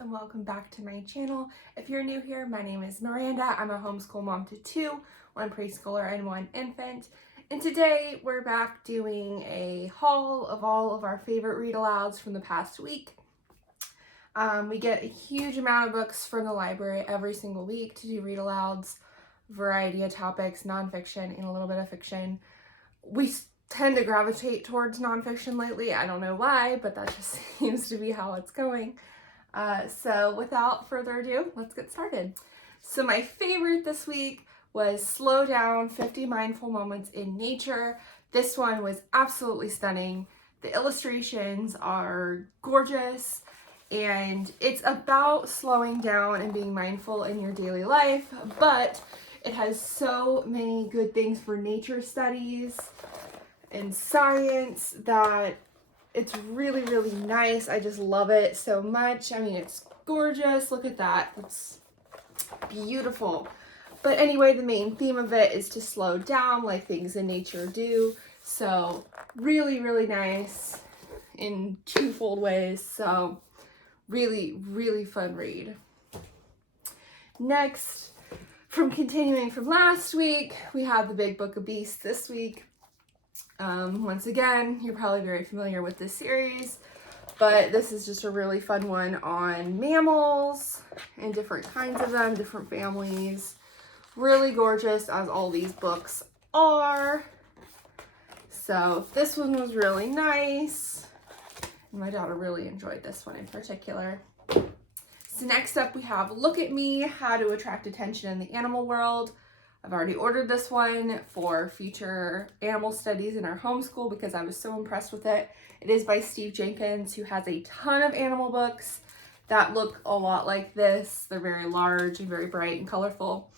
and welcome back to my channel. If you're new here, my name is Miranda. I'm a homeschool mom to two, one preschooler and one infant. And today we're back doing a haul of all of our favorite read alouds from the past week. We get a huge amount of books from the library every single week to do read alouds, variety of topics, nonfiction and a little bit of fiction. We tend to gravitate towards nonfiction lately. I don't know why, but that just seems to be how it's going. So without further ado, let's get started. So my favorite this week was Slow Down, 50 Mindful Moments in Nature. This one was absolutely stunning. The illustrations are gorgeous, and it's about slowing down and being mindful in your daily life, but it has so many good things for nature studies and science that it's really, really nice. I just love it so much. I mean, it's gorgeous. Look at that. It's beautiful. But anyway, the main theme of it is to slow down like things in nature do. So really, really nice in twofold ways. So really, really fun read. Next, continuing from last week, we have The Big Book of Beasts this week. Once again, you're probably very familiar with this series, but this is just a really fun one on mammals and different kinds of them, different families. Really gorgeous, as all these books are. So this one was really nice. My daughter really enjoyed this one in particular. So next up we have Look at Me, How to Attract Attention in the Animal World. I've already ordered this one for future animal studies in our homeschool because I was so impressed with it. It is by Steve Jenkins, who has a ton of animal books that look a lot like this. They're very large and very bright and colorful.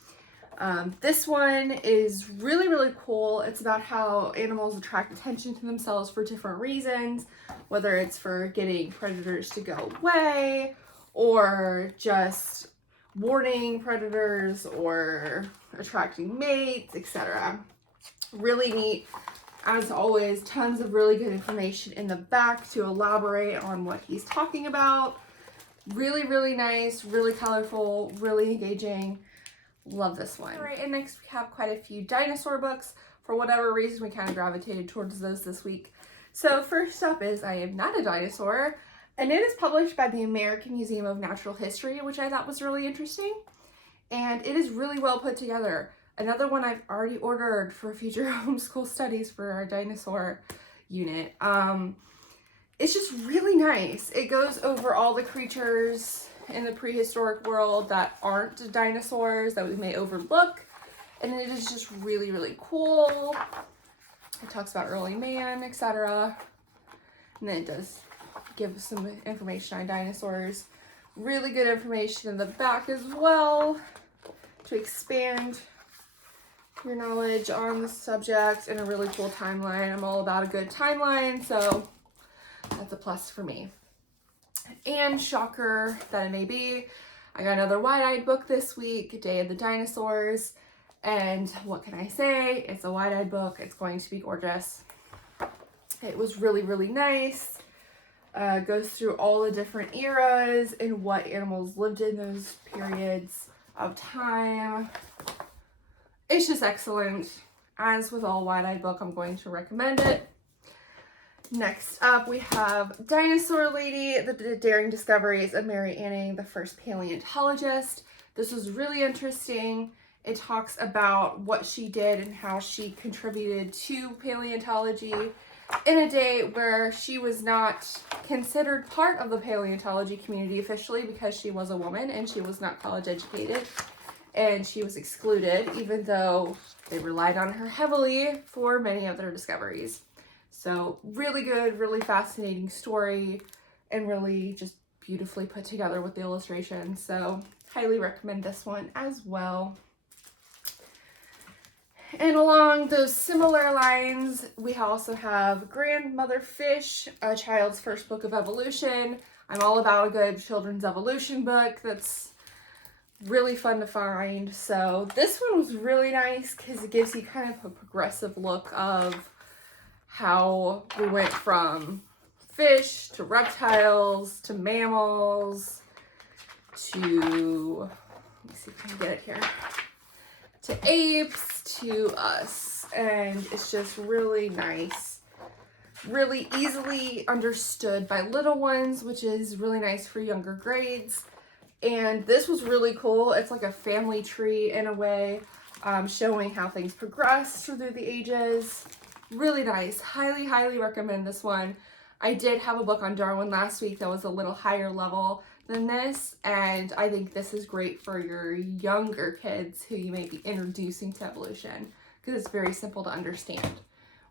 This one is really, really cool. It's about how animals attract attention to themselves for different reasons, whether it's for getting predators to go away or just warning predators or attracting mates, etc. Really neat. As always, tons of really good information in the back to elaborate on what he's talking about. Really, really nice, really colorful, really engaging. Love this one. All right, and next we have quite a few dinosaur books. For whatever reason, we kind of gravitated towards those this week. So first up is I Am Not a Dinosaur, and it is published by the American Museum of Natural History, which I thought was really interesting. And it is really well put together. Another one I've already ordered for future homeschool studies for our dinosaur unit. It's just really nice. It goes over all the creatures in the prehistoric world that aren't dinosaurs that we may overlook. And it is just really, really cool. It talks about early man, etc. And then it does give some information on dinosaurs. Really good information in the back as well to expand your knowledge on the subject, and a really cool timeline. I'm all about a good timeline, so that's a plus for me. And shocker that it may be, I got another wide-eyed book this week, Day of the Dinosaurs, and what can I say? It's a wide-eyed book. It's going to be gorgeous. It was really, really nice. Goes through all the different eras and what animals lived in those periods of time. It's just excellent. As with all wide-eyed book, I'm going to recommend it. Next up, we have Dinosaur Lady, The Daring Discoveries of Mary Anning, the First Paleontologist. This was really interesting. It talks about what she did and how she contributed to paleontology in a day where she was not considered part of the paleontology community officially because she was a woman and she was not college educated, and she was excluded even though they relied on her heavily for many of their discoveries. So really good, really fascinating story, and really just beautifully put together with the illustrations. So highly recommend this one as well. And along those similar lines, we also have Grandmother Fish, a child's first book of evolution. I'm all about a good children's evolution book that's really fun to find. So this one was really nice because it gives you kind of a progressive look of how we went from fish to reptiles to mammals to, let me see if I can get it here, to apes, to us. And it's just really nice, really easily understood by little ones, which is really nice for younger grades. And this was really cool. It's like a family tree in a way, showing how things progress through the ages. Really nice. Highly, highly recommend this one. I did have a book on Darwin last week that was a little higher level than this, and I think this is great for your younger kids who you may be introducing to evolution, because it's very simple to understand,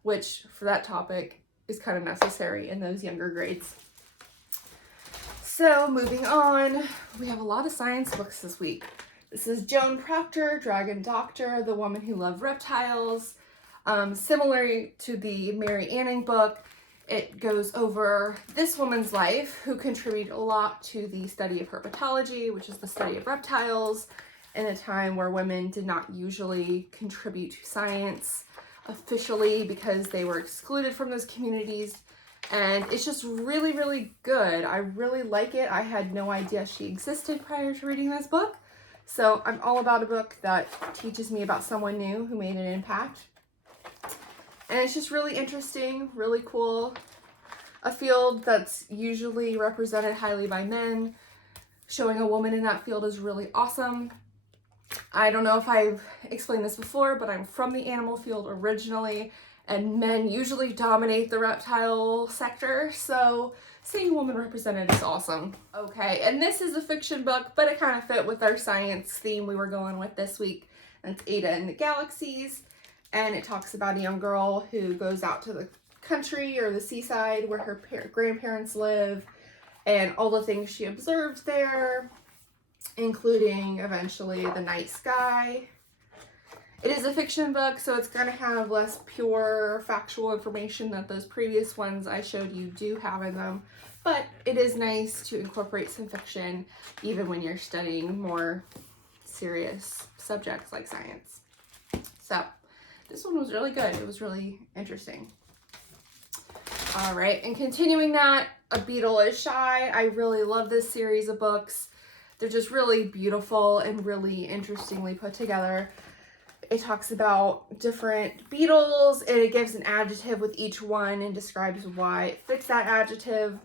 which for that topic is kind of necessary in those younger grades. So moving on, we have a lot of science books this week. This is Joan Proctor, Dragon Doctor, The Woman Who Loved Reptiles. Similar to the Mary Anning book, it goes over this woman's life who contributed a lot to the study of herpetology, which is the study of reptiles, in a time where women did not usually contribute to science officially because they were excluded from those communities. And it's just really, really good. I really like it. I had no idea she existed prior to reading this book. So I'm all about a book that teaches me about someone new who made an impact. And it's just really interesting, really cool. A field that's usually represented highly by men. Showing a woman in that field is really awesome. I don't know if I've explained this before, but I'm from the animal field originally, and men usually dominate the reptile sector, so seeing a woman represented is awesome. Okay, and this is a fiction book, but it kind of fit with our science theme we were going with this week. That's Ada and the Galaxies. And it talks about a young girl who goes out to the country or the seaside where her grandparents live and all the things she observes there, including eventually the night sky. It is a fiction book, so it's going to have less pure factual information that those previous ones I showed you do have in them, but it is nice to incorporate some fiction even when you're studying more serious subjects like science. So this one was really good. It was really interesting. All right, and continuing that, A Beetle is Shy. I really love this series of books. They're just really beautiful and really interestingly put together. It talks about different beetles and it gives an adjective with each one and describes why it fits that adjective.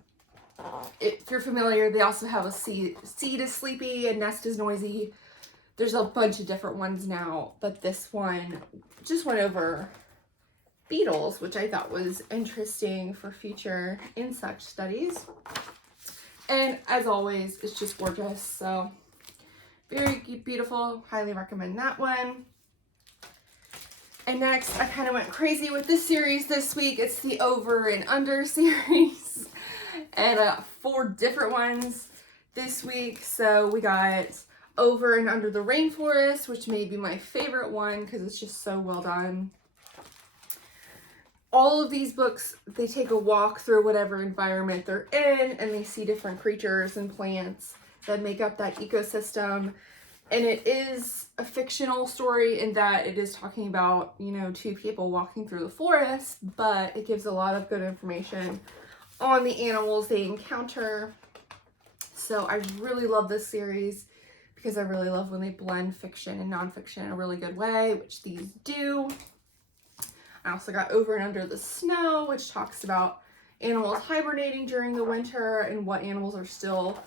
If you're familiar, they also have a seed is sleepy and nest is noisy. There's a bunch of different ones now, but this one just went over beetles, which I thought was interesting for future insect studies. And as always, it's just gorgeous. So very beautiful. Highly recommend that one. And next, I kind of went crazy with this series this week. It's the Over and Under series. And 4 different ones this week. So we got Over and Under the Rainforest, which may be my favorite one because it's just so well done. All of these books, they take a walk through whatever environment they're in and they see different creatures and plants that make up that ecosystem. And it is a fictional story in that it is talking about, 2 people walking through the forest, but it gives a lot of good information on the animals they encounter. So I really love this series because I really love when they blend fiction and nonfiction in a really good way, which these do. I also got Over and Under the Snow, which talks about animals hibernating during the winter and what animals are still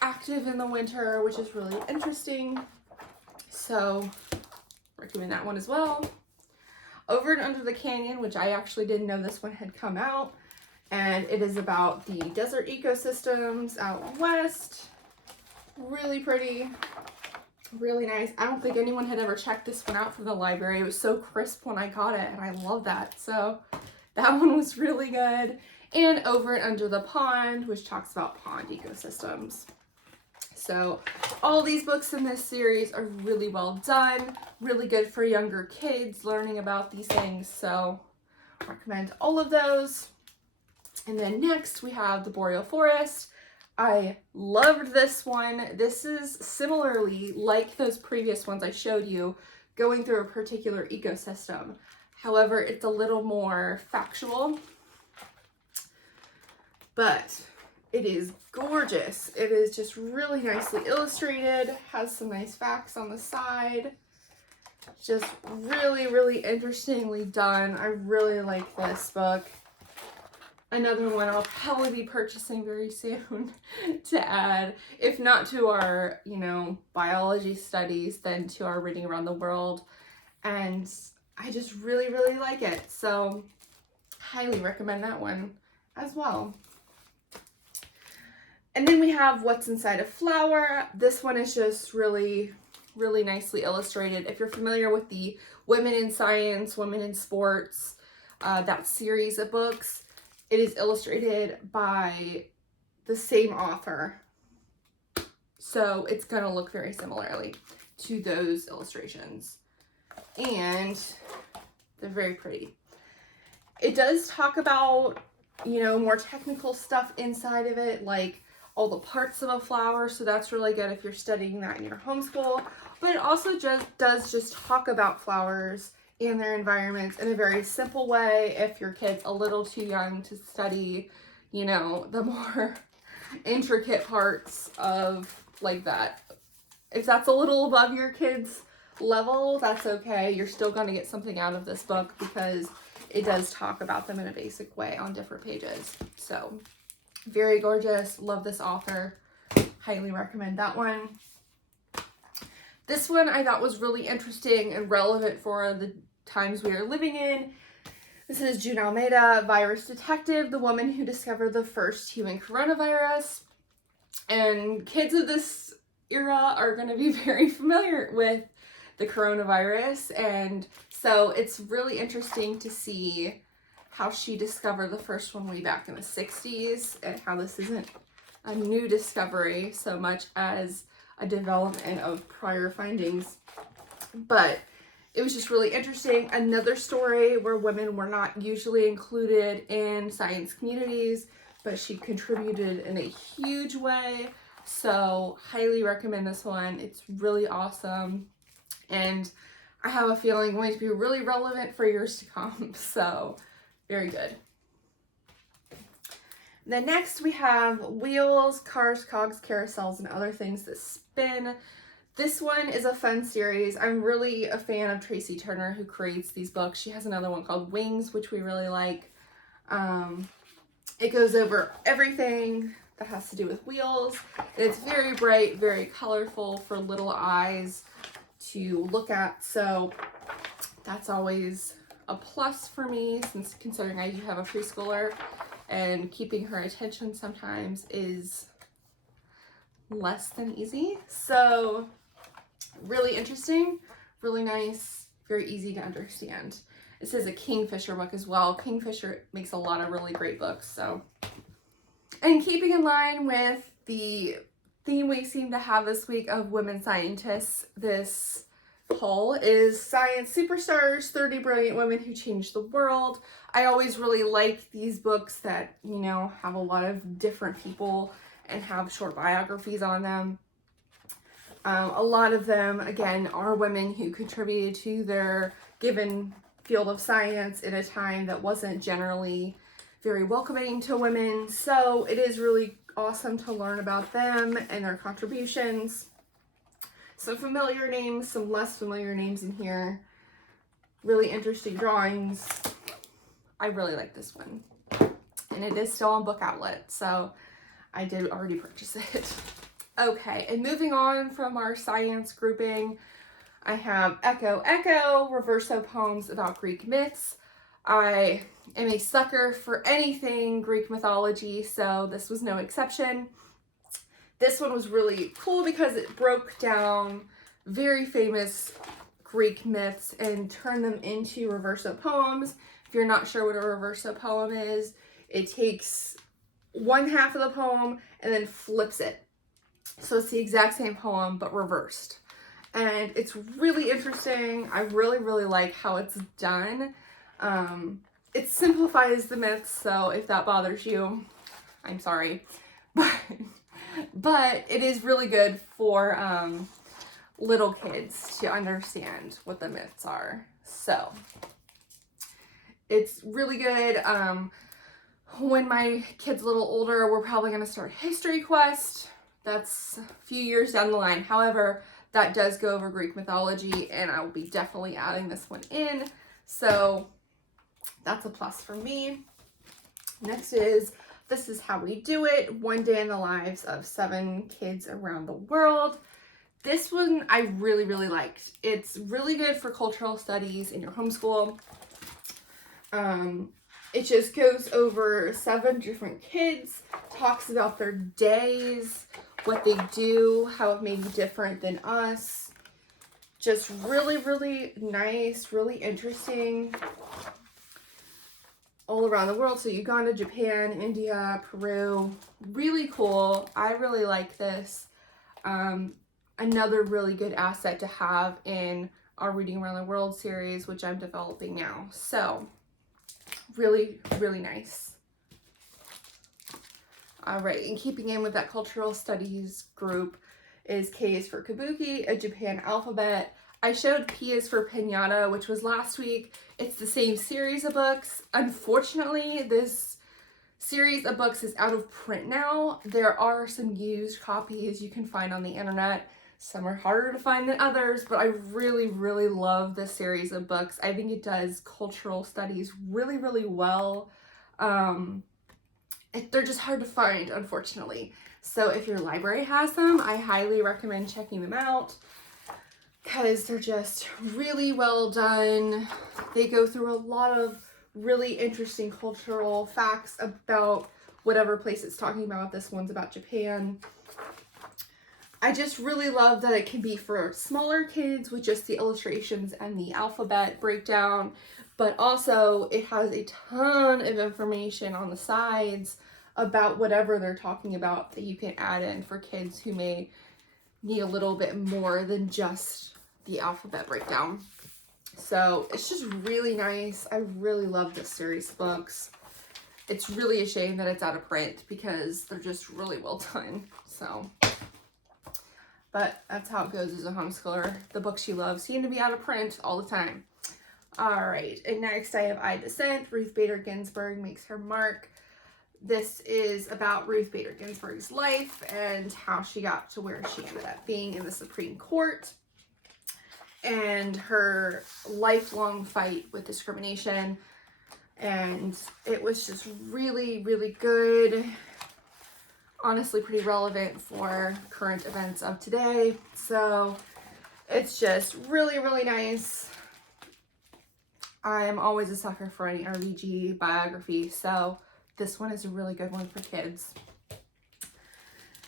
active in the winter, which is really interesting. So recommend that one as well. Over and Under the Canyon, which I actually didn't know this one had come out. And it is about the desert ecosystems out west. Really pretty. Really nice. I don't think anyone had ever checked this one out from the library. It was so crisp when I got it, and I love that. So that one was really good. And Over and Under the Pond, which talks about pond ecosystems. So all these books in this series are really well done, really good for younger kids learning about these things. So recommend all of those. And then next we have The Boreal Forest. I loved this one. This is similarly like those previous ones I showed you, going through a particular ecosystem. However, it's a little more factual, but It is gorgeous. It is just really nicely illustrated, has some nice facts on the side. Just really, really interestingly done. I really like this book. Another one I'll probably be purchasing very soon to add, if not to our, you know, biology studies, then to our reading around the world. And I just really, really like it. So highly recommend that one as well. And then we have What's Inside a Flower. This one is just really, really nicely illustrated. If you're familiar with the Women in Science, Women in Sports, that series of books, it is illustrated by the same author. So it's going to look very similarly to those illustrations. And they're very pretty. It does talk about, you know, more technical stuff inside of it, like all the parts of a flower. So that's really good if you're studying that in your homeschool. But it also does just talk about flowers and their environments in a very simple way if your kid's a little too young to study, you know, the more intricate parts of like that. If that's a little above your kid's level, that's okay. You're still going to get something out of this book because it does talk about them in a basic way on different pages. So very gorgeous. Love this author. Highly recommend that one. This one I thought was really interesting and relevant for the times we are living in. This is June Almeida, Virus Detective, the woman who discovered the first human coronavirus. And kids of this era are going to be very familiar with the coronavirus. And so it's really interesting to see how she discovered the first one way back in the 60s and how this isn't a new discovery so much as a development of prior findings. But it was just really interesting. Another story where women were not usually included in science communities, but she contributed in a huge way. So highly recommend this one. It's really awesome. And I have a feeling going to be really relevant for years to come. So very good. Then next we have Wheels, Cars, Cogs, Carousels, and Other Things That Spin. This one is a fun series. I'm really a fan of Tracy Turner, who creates these books. She has another one called Wings, which we really like. It goes over everything that has to do with wheels. It's very bright, very colorful for little eyes to look at. So that's always a plus for me, since considering I do have a preschooler and keeping her attention sometimes is less than easy. So really interesting, really nice, very easy to understand. This is a Kingfisher book as well. Kingfisher makes a lot of really great books. So, and keeping in line with the theme we seem to have this week of women scientists, this haul is Science Superstars, 30 Brilliant Women Who Changed the World. I always really like these books that, you know, have a lot of different people and have short biographies on them. A lot of them, again, are women who contributed to their given field of science in a time that wasn't generally very welcoming to women. So it is really awesome to learn about them and their contributions. Some familiar names, some less familiar names in here. Really interesting drawings. I really like this one. And it is still on Book Outlet, so I did already purchase it. Okay, and moving on from our science grouping, I have Echo Echo, Reverso Poems About Greek Myths. I am a sucker for anything Greek mythology, so this was no exception. This one was really cool because it broke down very famous Greek myths and turned them into reverso poems. If you're not sure what a reverso poem is, it takes one half of the poem and then flips it. So it's the exact same poem, but reversed. And it's really interesting. I really, really like how it's done. It simplifies the myths, so if that bothers you, I'm sorry. But it is really good for little kids to understand what the myths are. So it's really good. When my kid's a little older, we're probably going to start History Quest. That's a few years down the line. However, that does go over Greek mythology, and I will be definitely adding this one in. So that's a plus for me. Next is This Is How We Do It, 1 Day in the Lives of 7 Kids Around the World. This one I really, really liked. It's really good for cultural studies in your homeschool. It just goes over 7 different kids, talks about their days, what they do, how it may be different than us. Just really, really nice, really interesting. All around the world. So Uganda, Japan, India, Peru. Really cool. I really like this. Another really good asset to have in our Reading Around the World series, which I'm developing now. So really, really nice. All right, and keeping in with that cultural studies group is K is for Kabuki, a Japan alphabet. I showed P is for Pinata, which was last week. It's the same series of books. Unfortunately, this series of books is out of print now. There are some used copies you can find on the internet. Some are harder to find than others, but I really, really love this series of books. I think it does cultural studies really, really well. They're just hard to find, unfortunately. So if your library has them, I highly recommend checking them out because they're just really well done. They go through a lot of really interesting cultural facts about whatever place it's talking about. This one's about Japan. I just really love that it can be for smaller kids with just the illustrations and the alphabet breakdown, but also it has a ton of information on the sides about whatever they're talking about that you can add in for kids who may need a little bit more than just the alphabet breakdown. So it's just really nice. I really love this series of books. It's really a shame that it's out of print because they're just really well done. So, but that's how it goes as a homeschooler. The books you love seem to be out of print all the time. All right, and next I have I Dissent. Ruth Bader Ginsburg makes her mark. This is about Ruth Bader Ginsburg's life and how she got to where she ended up being in the Supreme Court and her lifelong fight with discrimination. And it was just really, really good. Honestly, pretty relevant for current events of today. So it's just really, really nice. I am always a sucker for any RBG biography, so this one is a really good one for kids.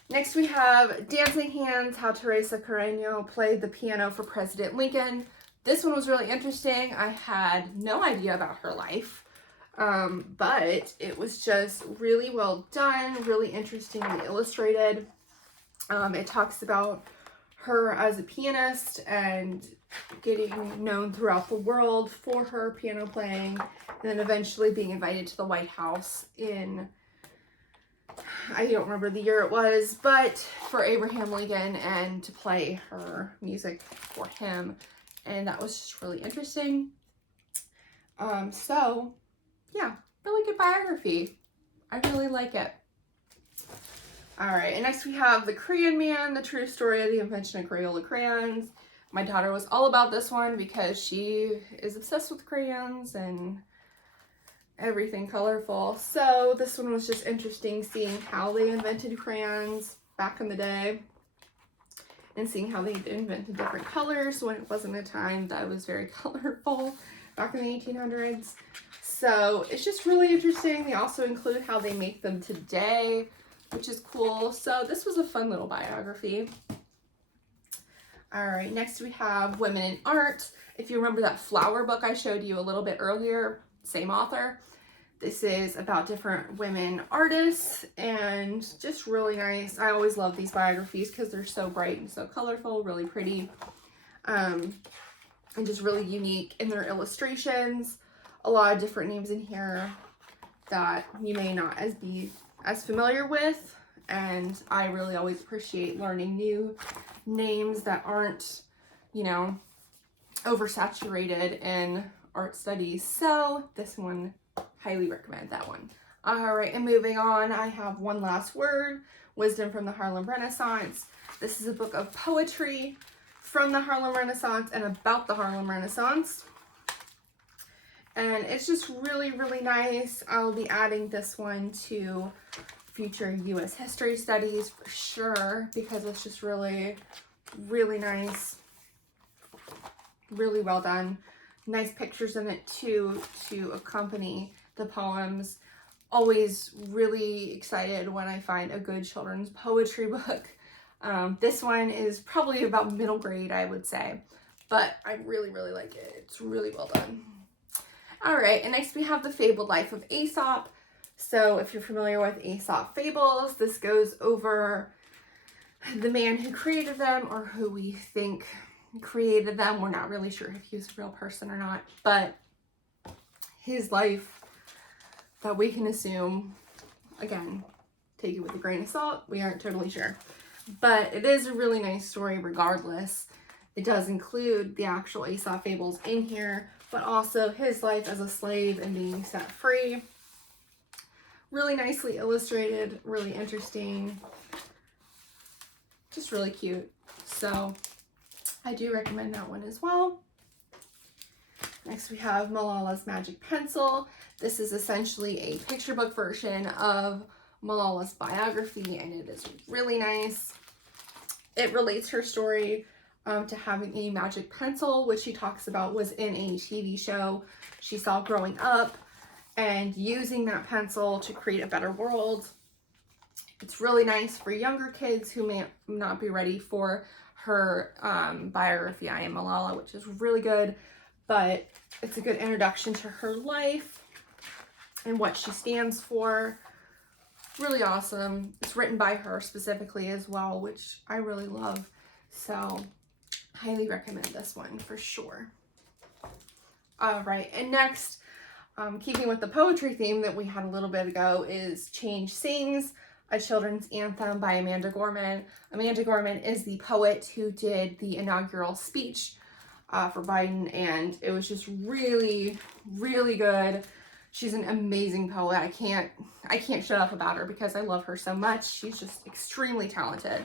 Next we have Dancing Hands, how Teresa Carreño played the piano for President Lincoln. This one was really interesting. I had no idea about her life, but it was just really well done, really interestingly illustrated. It talks about her as a pianist and getting known throughout the world for her piano playing, and then eventually being invited to the White House in, I don't remember the year it was, but for Abraham Lincoln, and to play her music for him. And that was just really interesting. So yeah, really good biography. I really like it. All right, and next we have The Crayon Man, the true story of the invention of Crayola crayons. My daughter was all about this one because she is obsessed with crayons and everything colorful. So this one was just interesting, seeing how they invented crayons back in the day and seeing how they invented different colors when it wasn't a time that was very colorful back in the 1800s. So it's just really interesting. They also include how they make them today, which is cool. So this was a fun little biography. All right, next we have Women in Art. If you remember that flower book I showed you a little bit earlier, same author. This is about different women artists and just really nice. I always love these biographies because they're so bright and so colorful, really pretty, and just really unique in their illustrations. A lot of different names in here that you may not be as familiar with, and I really always appreciate learning new names that aren't, you know, oversaturated in art studies. So this one, highly recommend that one. All right, and moving on, I have One Last Word, Wisdom from the Harlem Renaissance. This is a book of poetry from the Harlem Renaissance and about the Harlem Renaissance. And it's just really, really nice. I'll be adding this one to future U.S. history studies for sure, because it's just really, really nice. Really well done. Nice pictures in it too to accompany the poems. Always really excited when I find a good children's poetry book. This one is probably about middle grade, I would say, but I really, really like it. It's really well done. All right, and next we have The Fabled Life of Aesop. So if you're familiar with Aesop fables, this goes over the man who created them, or who we think created them. We're not really sure if he was a real person or not, but his life that we can assume, again, take it with a grain of salt, we aren't totally sure. But it is a really nice story regardless. It does include the actual Aesop fables in here, but also his life as a slave and being set free. Really nicely illustrated, really interesting, just really cute. So I do recommend that one as well. Next we have Malalas Magic Pencil. This is essentially a picture book version of Malala's biography, and it is really nice. It relates her story to having a magic pencil, which she talks about was in a TV show she saw growing up, and using that pencil to create a better world. It's really nice for younger kids who may not be ready for her biography, I Am Malala, which is really good, but it's a good introduction to her life and what she stands for. Really awesome. It's written by her specifically as well, which I really love. So highly recommend this one for sure. All right, and next, keeping with the poetry theme that we had a little bit ago, is Change Sings, a children's anthem by Amanda Gorman. Amanda Gorman is the poet who did the inaugural speech for Biden, and it was just really, really good. She's an amazing poet. I can't shut up about her because I love her so much. She's just extremely talented,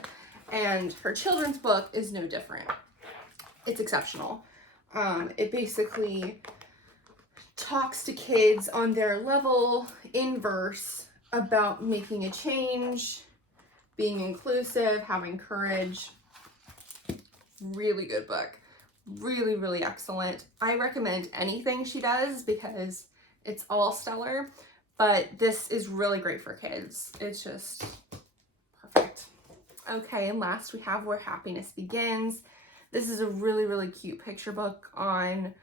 and her children's book is no different. It's exceptional. It basically talks to kids on their level in verse about making a change, being inclusive, having courage. Really good book. Really, really excellent. I recommend anything she does because it's all stellar, but this is really great for kids. It's just perfect. Okay, and last we have Where Happiness Begins. This is a really, really cute picture book on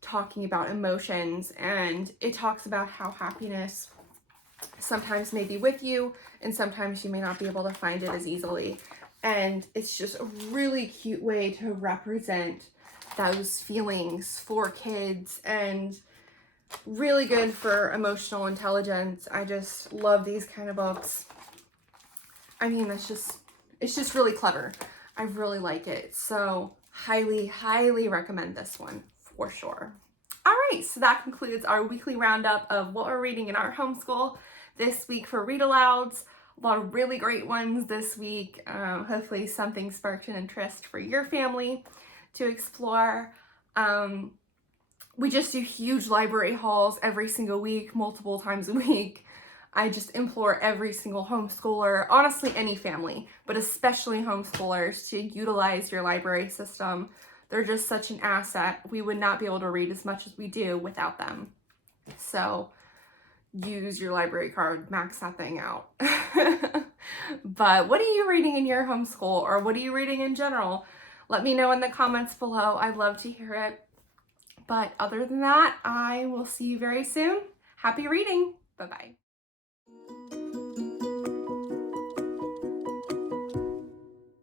talking about emotions, and it talks about how happiness sometimes may be with you and sometimes you may not be able to find it as easily. And it's just a really cute way to represent those feelings for kids, and really good for emotional intelligence. I just love these kind of books. I mean, it's just really clever. I really like it. So highly, highly recommend this one for sure. All right, so that concludes our weekly roundup of what we're reading in our homeschool this week for Read Alouds. A lot of really great ones this week. Hopefully something sparked an interest for your family to explore. We just do huge library hauls every single week, multiple times a week. I just implore every single homeschooler, honestly any family, but especially homeschoolers, to utilize your library system. They're just such an asset. We would not be able to read as much as we do without them. So use your library card, max that thing out. But what are you reading in your homeschool, or what are you reading in general? Let me know in the comments below. I'd love to hear it. But other than that, I will see you very soon. Happy reading. Bye-bye.